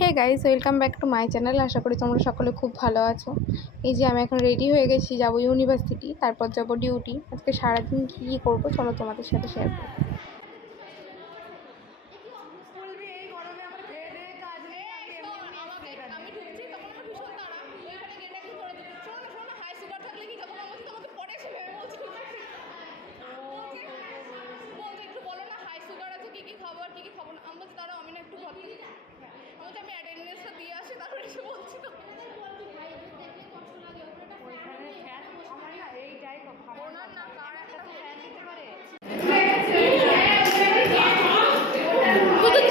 Hey guys, welcome back to my channel. আশা করি তোমরা সকলে খুব ভালো আছো। এই যে আমি এখন রেডি হয়ে গেছি, যাবো ইউনিভার্সিটি, তারপর যাবো ডিউটি। আজকে সারাদিন কী কী করবো চলো তোমাদের সাথে শেয়ার করি।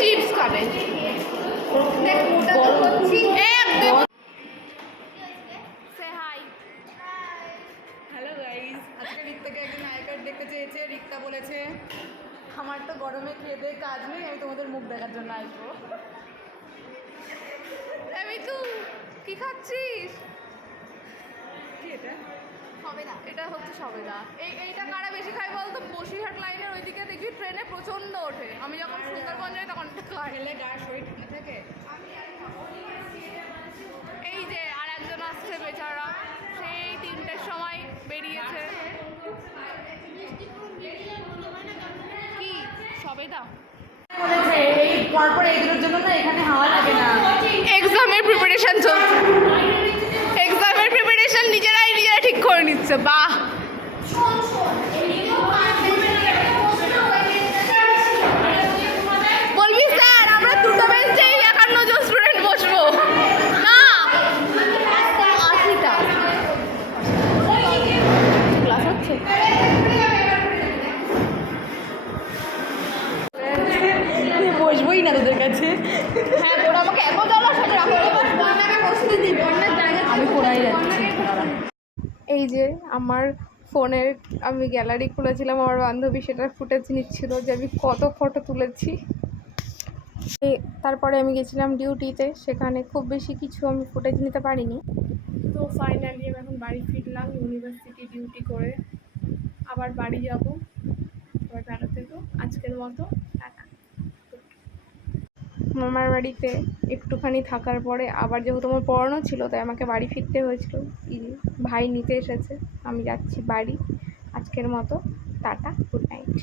চিপস খাবে হ্যালো গাইস, আজকে রিক্তাকে একজন আই কার্ড দেখতে চেয়েছে। রিক্তা বলেছে আমার তো গরমে খেয়ে দিয়ে কাজ নেই, আমি তোমাদের মুখ দেখার জন্য আসবো। কি খাচ্ছিস? কি এটা? সবেদা। এটা হচ্ছে সবেদা। এইটা কারা বেশি খায় বলতো? বসিরহাট লাইনের ওইদিকে দেখবি ট্রেনে প্রচণ্ড ওঠে। আমি যখন সুন্দরবন যাই তখন খেলে গা শরীর ঠান্ডা থাকে। এই যে আর একজন আসছে বেচারা, সেই 3টের সময় বেরিয়েছে। কি সবেদা? বলেছে এই পরপর এইগুলোর জন্য না এখানে হাওয়া লাগে না। এক্সামের প্রিপারেশন চলছে, এক্সামের প্রিপারেশন নিজেরা ঠিক করে নিচ্ছে। বাহ, বলবি স্যার আমরা দুটো বেঞ্চেই 51 জন স্টুডেন্ট বসবো না? 80টা ক্লাস হচ্ছে। বসবোই না তোদের কাছে। হ্যাঁ, তোরা আমাকে এত জ্বালা সাথে রাখো, আমি পড়াই যাচ্ছি। এই যে আমার ফোনের আমি গ্যালারি খুলেছিলাম, আমার বান্ধবী সেটার ফুটেজ নিচ্ছিল যে আমি কত ফটো তুলেছি। তারপরে আমি গেছিলাম ডিউটিতে, সেখানে খুব বেশি কিছু আমি ফুটেজ নিতে পারিনি। তো ফাইনালি আমি এখন বাড়ি ফিরলাম ইউনিভার্সিটি ডিউটি করে। আবার বাড়ি যাব, আবার বেড়াতে। তো আজকের মতো টাটা। মামার বাড়িতে একটুখানি থাকার পরে আবার যেহেতু আমার পড়ানো ছিল, তাই আমাকে বাড়ি ফিরতে হয়েছিল। ভাই নিতে এসেছে, আমি যাচ্ছি বাড়ি। আজকের মতো টাটা, গুড নাইট।